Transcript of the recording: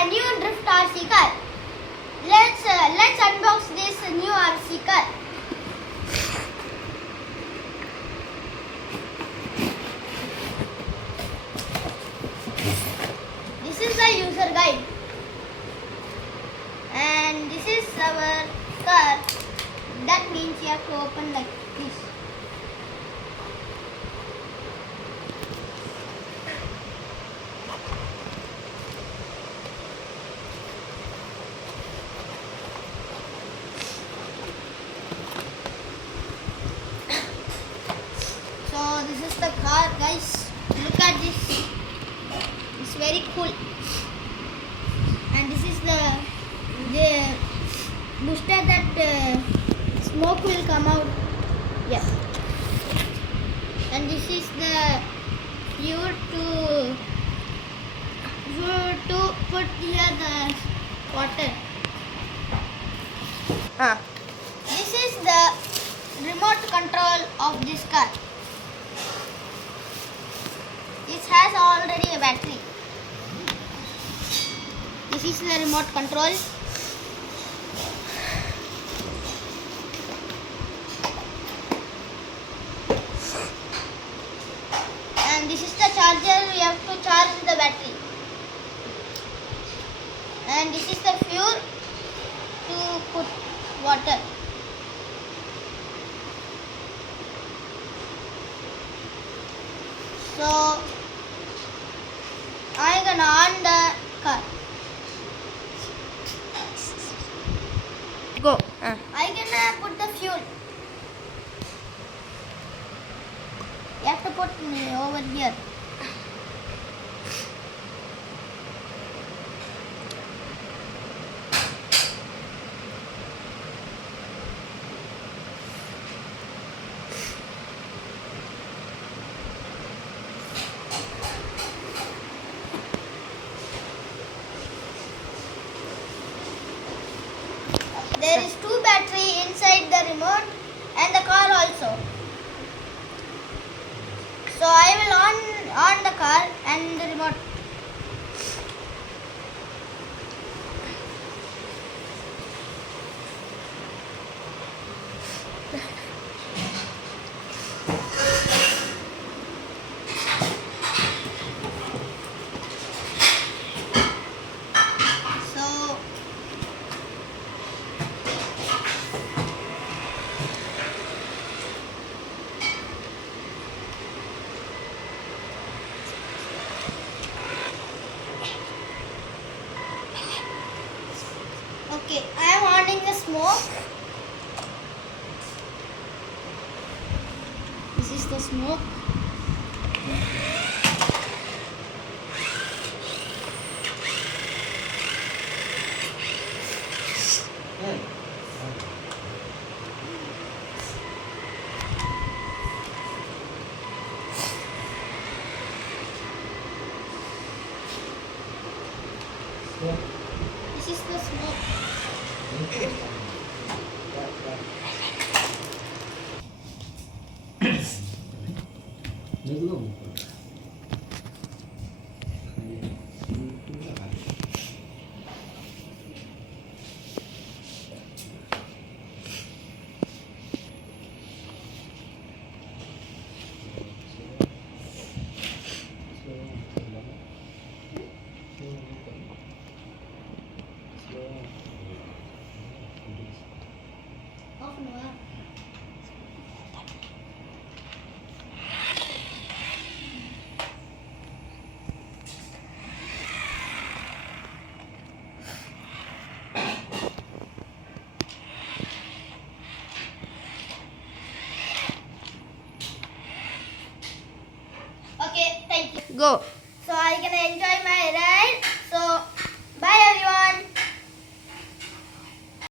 my new drift RC car. Let's unbox this new RC car. This is the user guide, and this is our car. That means you have to open like this. So this is the car, guys. Look at this. It's very cool. And this is the booster that smoke will come out. Yeah. And this is the fuel to put here the water. This is the remote control of this car. This has already a battery. This is the remote control. And this is the charger. We have to charge the battery. And this is the fuel to put water. So I'm gonna on the car. Go. I'm gonna put the fuel. You have to put over here. There is two battery inside the remote and the car also. So I will on the car and the remote. So okay, I am on the smoke. This is the smoke. This is the smoke. Half an hour. Okay, thank you. Go. So I'm gonna enjoy my ride. So bye everyone.